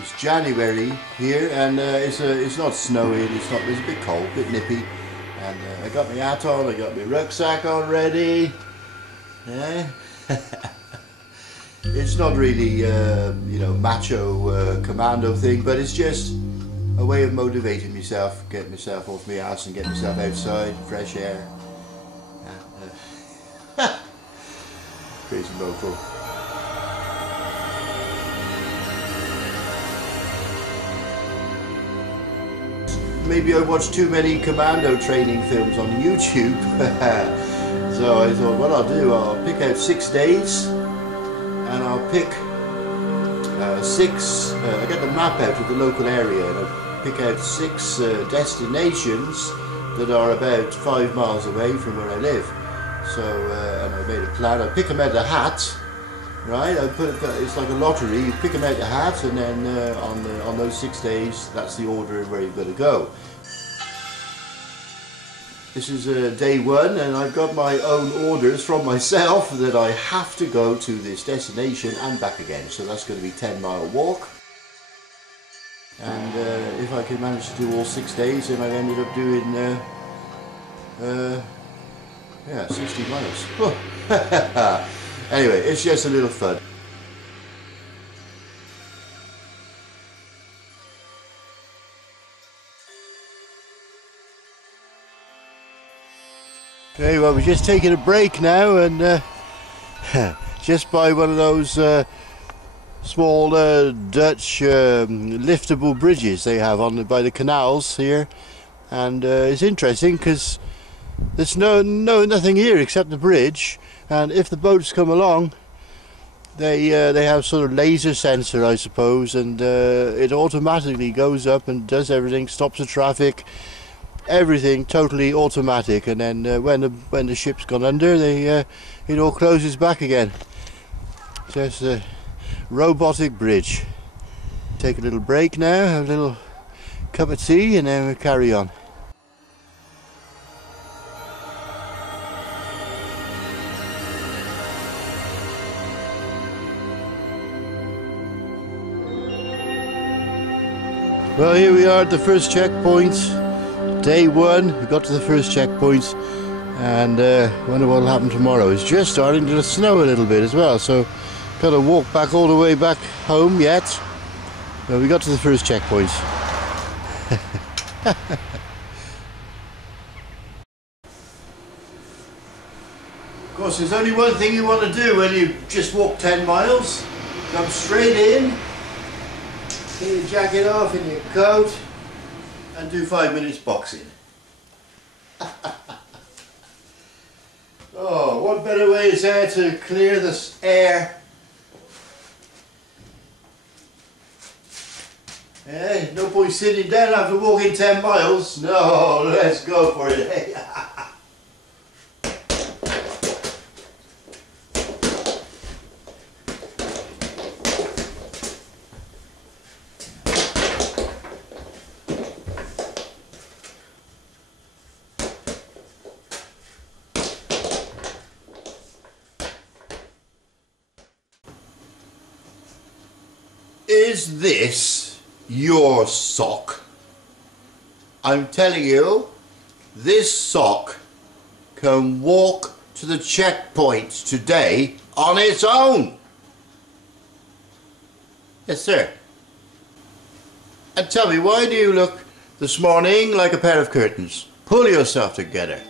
It's January here, and it's not snowing. It's a bit cold, a bit nippy, and I got my hat on. I got my rucksack on ready. Yeah. It's not really macho commando thing, but it's just a way of motivating myself, getting myself off my ass and getting myself outside, fresh air. Crazy mofo. Maybe I watched too many commando training films on YouTube. So I thought, what I'll do, I'll pick out 6 days, and I'll pick I get the map out of the local area, and I'll pick out 6 destinations that are about 5 miles away from where I live. So, and I made a plan. I pick them out of the hat, right? It's like a lottery. You pick them out of the hat, and then on those 6 days, that's the order where you've got to go. This is day 1, and I've got my own orders from myself that I have to go to this destination and back again. So that's going to be a 10-mile walk. And if I can manage to do all 6 days, then I've ended up doing 60 miles. Anyway, it's just a little fun. Okay, well, we're just taking a break now, and just by one of those small Dutch liftable bridges they have by the canals here, and it's interesting because there's nothing here except the bridge, and if the boats come along, they have sort of laser sensor, I suppose, and it automatically goes up and does everything, stops the traffic. Everything totally automatic, and then when the ship's gone under, it all closes back again. Just a robotic bridge. Take a little break now, have a little cup of tea, and then we'll carry on. Well, here we are at the first checkpoint. Day 1, we got to the first checkpoint, and wonder what will happen tomorrow. It's just starting to snow a little bit as well, so got to walk back all the way back home yet. But we got to the first checkpoint. Of course, there's only one thing you want to do when you just walk 10 miles. Come straight in, get your jacket off and your coat, and do 5 minutes boxing. Oh, what better way is there to clear this air? Eh, no point sitting down after walking 10 miles. No, let's go for it. Is this your sock? I'm telling you, this sock can walk to the checkpoint today on its own. Yes, sir. And tell me, why do you look this morning like a pair of curtains? Pull yourself together.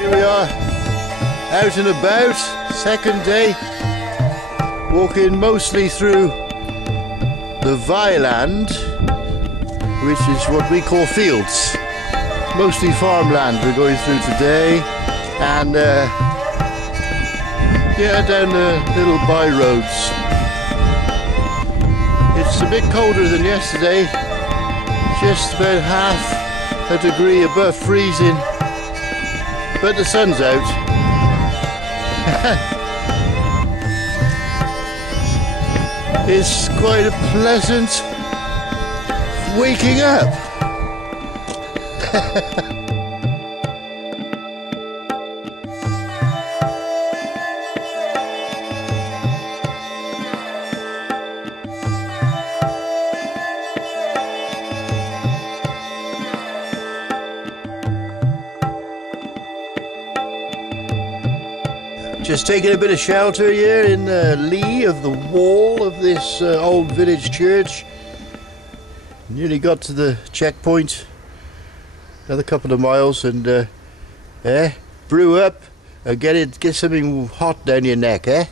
Here we are, out and about, second day, walking mostly through the Weiland, which is what we call fields. Mostly farmland we're going through today, and Yeah, down the little by roads. It's a bit colder than yesterday, just about half a degree above freezing, but the sun's out. It's quite a pleasant waking up. Just taking a bit of shelter here in the lee of the wall of this old village church. Nearly got to the checkpoint. Another couple of miles and brew up and get something hot down your neck, eh?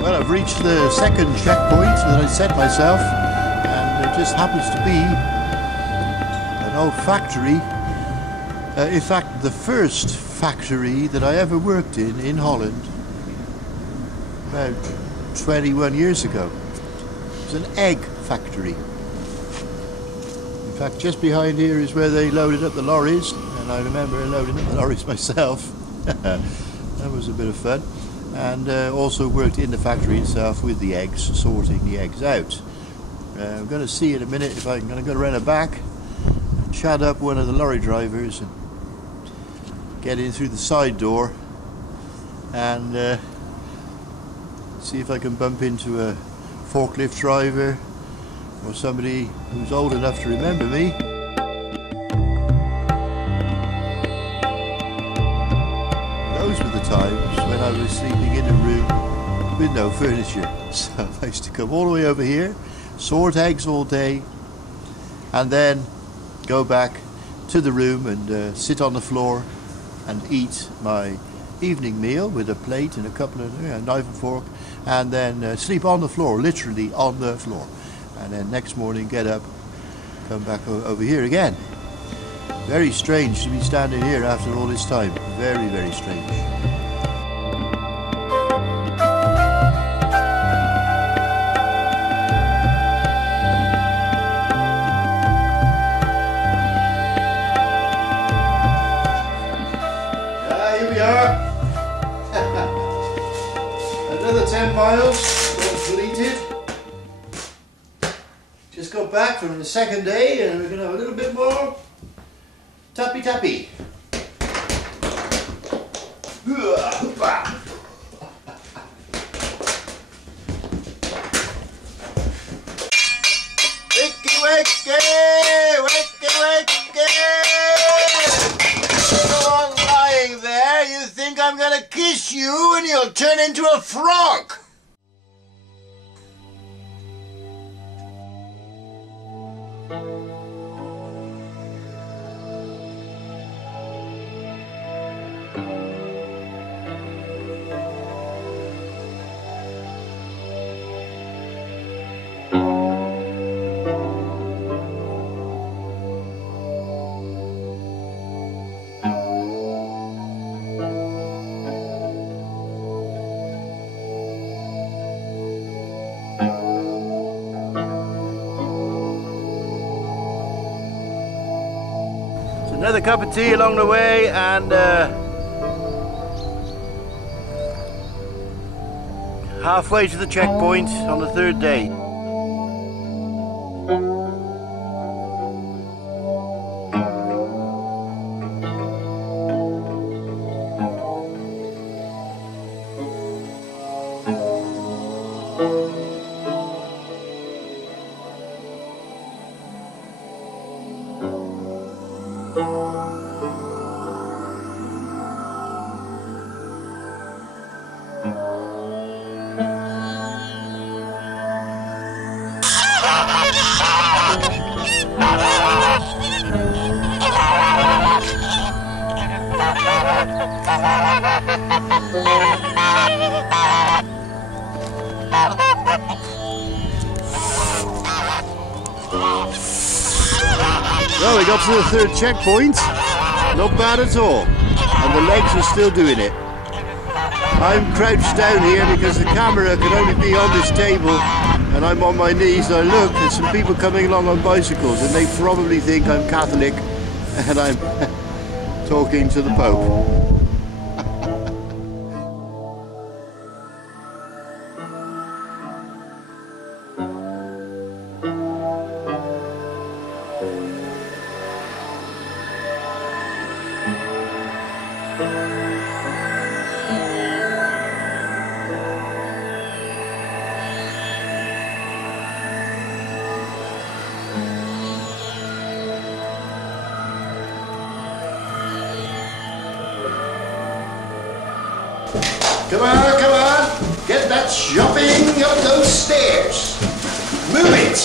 Well, I've reached the second checkpoint that I set myself, and it just happens to be an old factory. In fact, the first factory that I ever worked in Holland, about 21 years ago. It was an egg factory. In fact, just behind here is where they loaded up the lorries, and I remember loading up the lorries myself. That was a bit of fun. And also worked in the factory itself with the eggs, sorting the eggs out. I'm going to see in a minute if I'm going to go around the back and chat up one of the lorry drivers and get in through the side door and see if I can bump into a forklift driver or somebody who's old enough to remember me. Those were the times when I was sleeping in a room with no furniture. So I used to come all the way over here, sort eggs all day, and then go back to the room and sit on the floor and eat my evening meal with a plate and a couple of knife and fork, and then sleep on the floor, literally on the floor, and then next morning get up, come back over here again. Very strange to be standing here after all this time. Very, very strange. Here we are. Another 10 miles completed. Just got back from the second day and we're going to have a little bit more tappy tappy. Wakey wakey, wakey wakey. Go on lying there, you think I'm gonna kiss you and you'll turn into a frog. Another cup of tea along the way, and halfway to the checkpoint on the third day. Well, we got to the third checkpoint. Not bad at all. And the legs are still doing it. I'm crouched down here because the camera can only be on this table, and I'm on my knees. I look, there's some people coming along on bicycles, and they probably think I'm Catholic and I'm talking to the Pope. Come on, come on! Get that shopping up those stairs! Move it!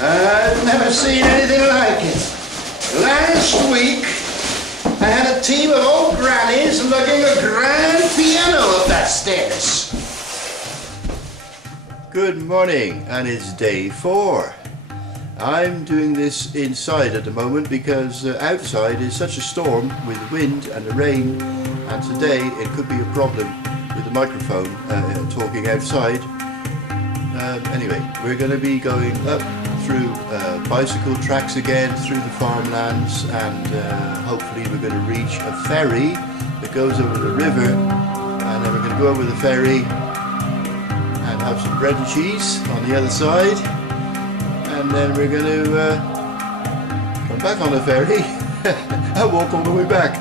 I've never seen anything like it. Last week, I had a team of old grannies lugging a grand piano up that stairs. Good morning, and it's day 4. I'm doing this inside at the moment because outside is such a storm with the wind and the rain, and today it could be a problem with the microphone talking outside. Anyway, we're going to be going up through bicycle tracks again, through the farmlands, and hopefully we're going to reach a ferry that goes over the river, and then we're going to go over the ferry and have some bread and cheese on the other side. And then we're going to come back on the ferry and walk all the way back.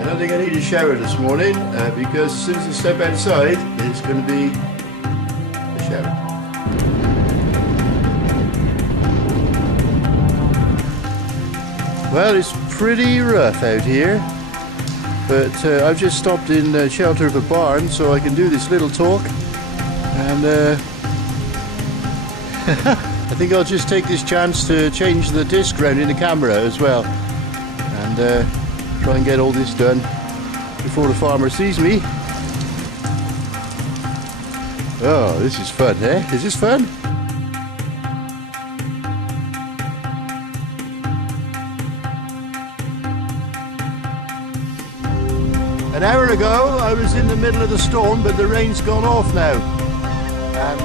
I don't think I need a shower this morning because as soon as I step outside, it's going to be a shower. Well, it's pretty rough out here. But I've just stopped in the shelter of a barn so I can do this little talk, and I think I'll just take this chance to change the disc round in the camera as well, and try and get all this done before the farmer sees me. Oh, this is fun, eh? Is this fun? An hour ago I was in the middle of the storm, but the rain's gone off now, and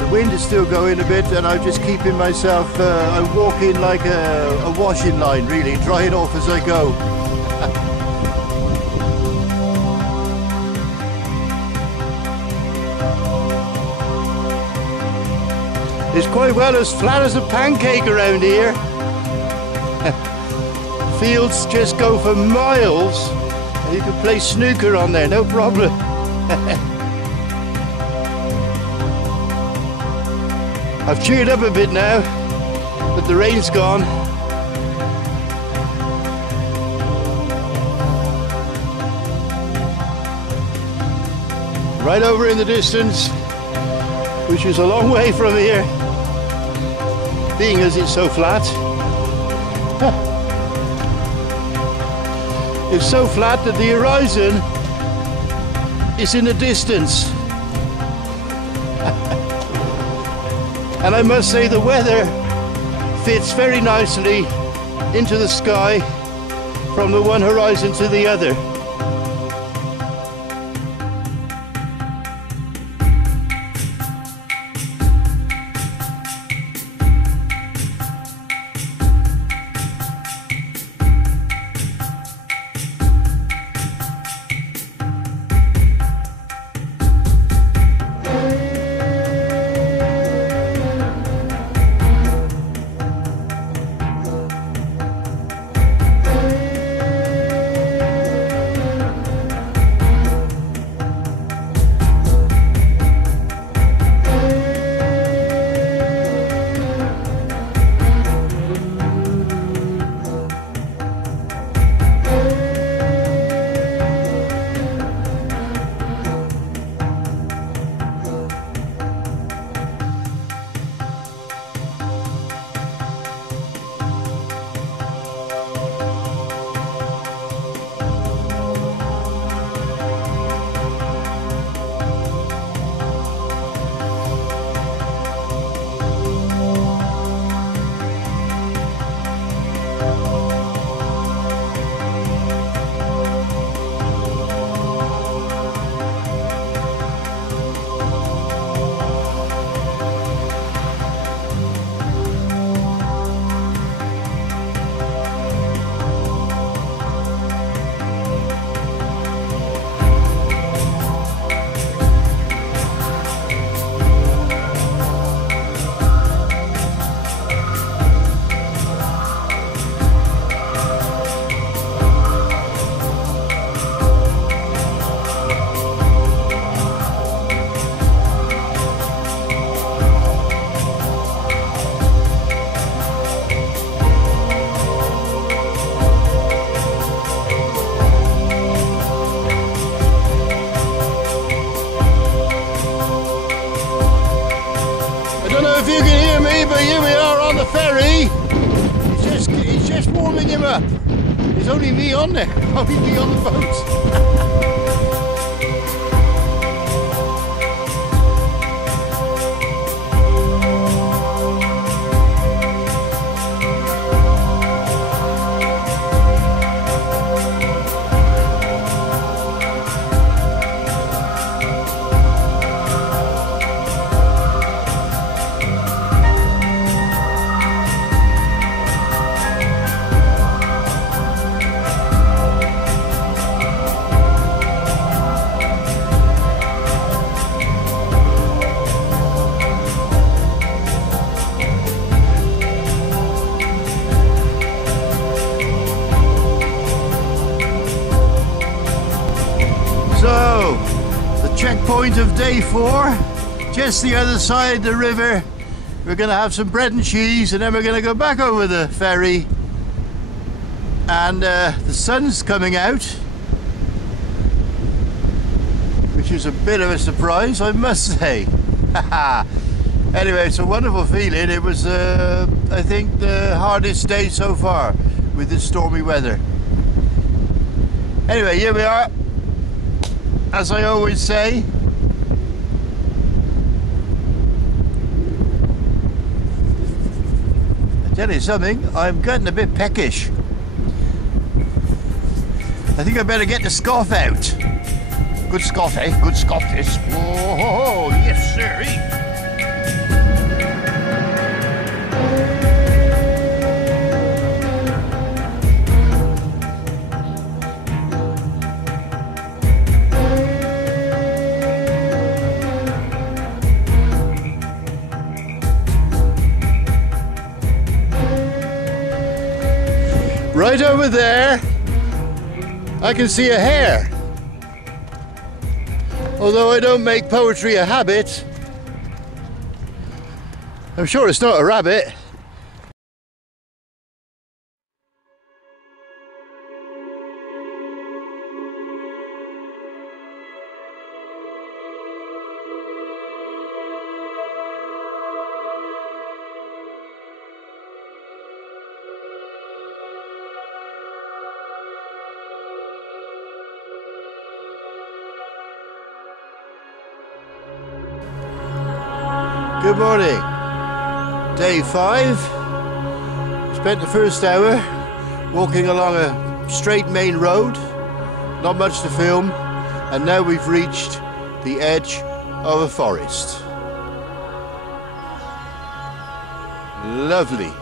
the wind is still going a bit, and I'm just keeping myself, I'm walking like a washing line really, drying off as I go. It's quite well as flat as a pancake around here. Fields just go for miles. You can play snooker on there, no problem. I've cheered up a bit now that the rain's gone. Right over in the distance, which is a long way from here, being as it's so flat. It's so flat that the horizon is in the distance. And I must say the weather fits very nicely into the sky from the one horizon to the other. if you can hear me, but here we are on the ferry. He's just warming him up. There's only me on there, only me on the boat. So, the checkpoint of day 4, just the other side of the river. We're going to have some bread and cheese, and then we're going to go back over the ferry. And the sun's coming out, which is a bit of a surprise, I must say. Anyway, it's a wonderful feeling. It was, I think, the hardest day so far with this stormy weather. Anyway, here we are. As I always say, I tell you something, I'm getting a bit peckish. I think I better get the scoff out. Good scoff, eh? Good scoff this. Whoa, yes sir. Right over there, I can see a hare. Although I don't make poetry a habit, I'm sure it's not a rabbit. Good morning. Day 5. Spent the first hour walking along a straight main road, not much to film, and now we've reached the edge of a forest. Lovely.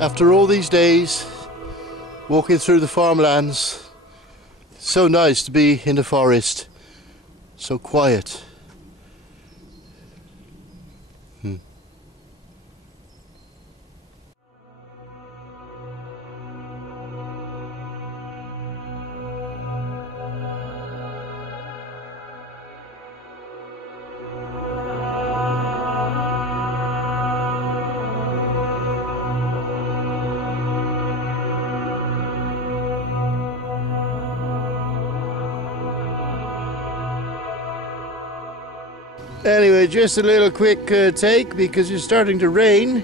After all these days walking through the farmlands, it's so nice to be in the forest, so quiet. Anyway, just a little quick take because it's starting to rain,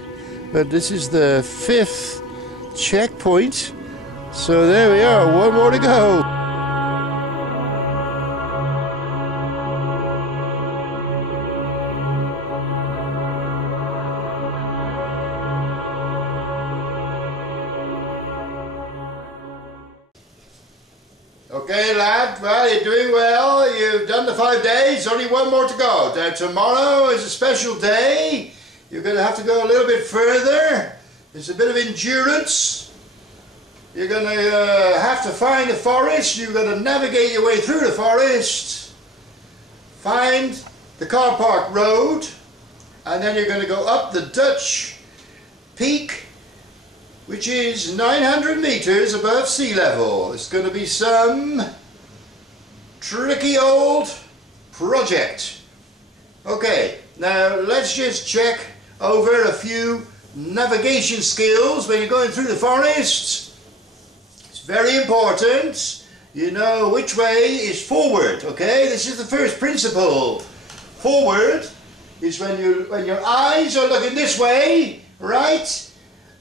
but this is the checkpoint. So there we are, one more to go. Okay, lad, well, you're doing well. You've done the 5 days, only one more to go. Now, tomorrow is a special day. You're going to have to go a little bit further. It's a bit of endurance. You're going to have to find the forest. You're going to navigate your way through the forest. Find the car park road. And then you're going to go up the Dutch Peak, which is 900 meters above sea level. It's going to be some tricky old project. Okay, now let's just check over a few navigation skills when you're going through the forest. It's very important. You know which way is forward, okay? This is the first principle. Forward is when your eyes are looking this way, right?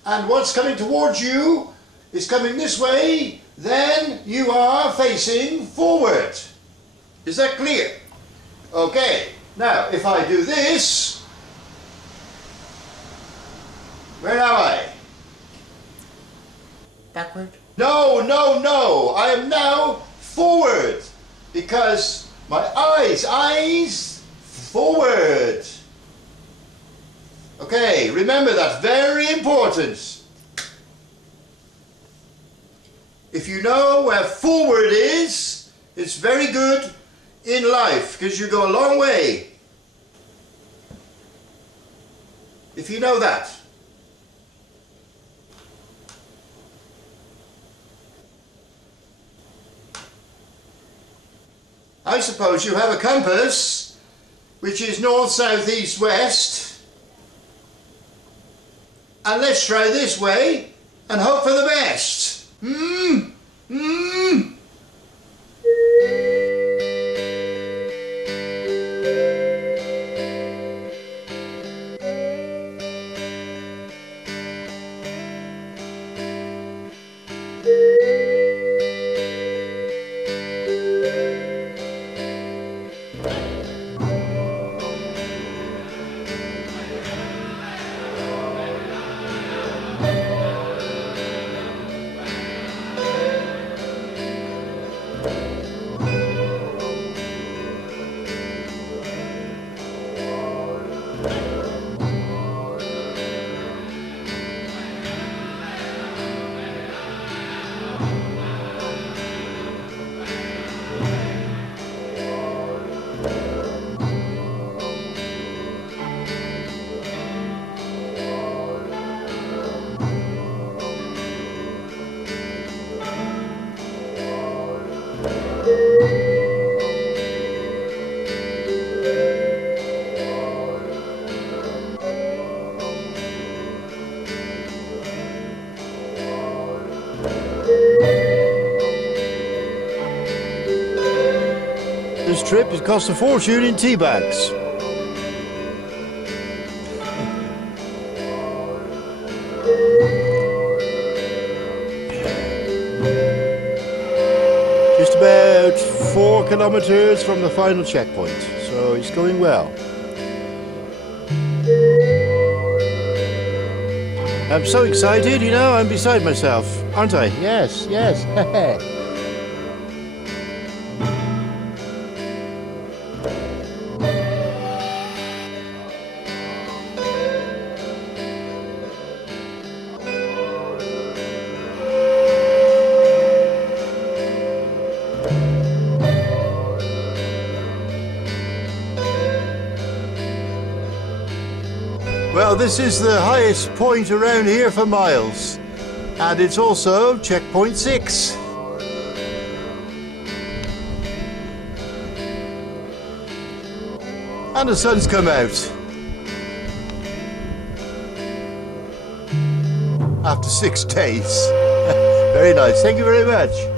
And what's coming towards you is coming this way, then you are facing forward. Is that clear? Okay, now if I do this, where am I? Backward? No, no, no, I am now forward, because my eyes forward. Okay, remember that, very important. If you know where forward is, it's very good in life because you go a long way. If you know that. I suppose you have a compass which is north, south, east, west. And let's try this way and hope for the best. This trip has cost a fortune in tea bags. Just about 4 kilometers from the final checkpoint, so it's going well. I'm so excited, you know, I'm beside myself, aren't I? Yes, yes. Well, this is the highest point around here for miles, and it's also checkpoint 6. And the sun's come out. After 6 days. Very nice, thank you very much.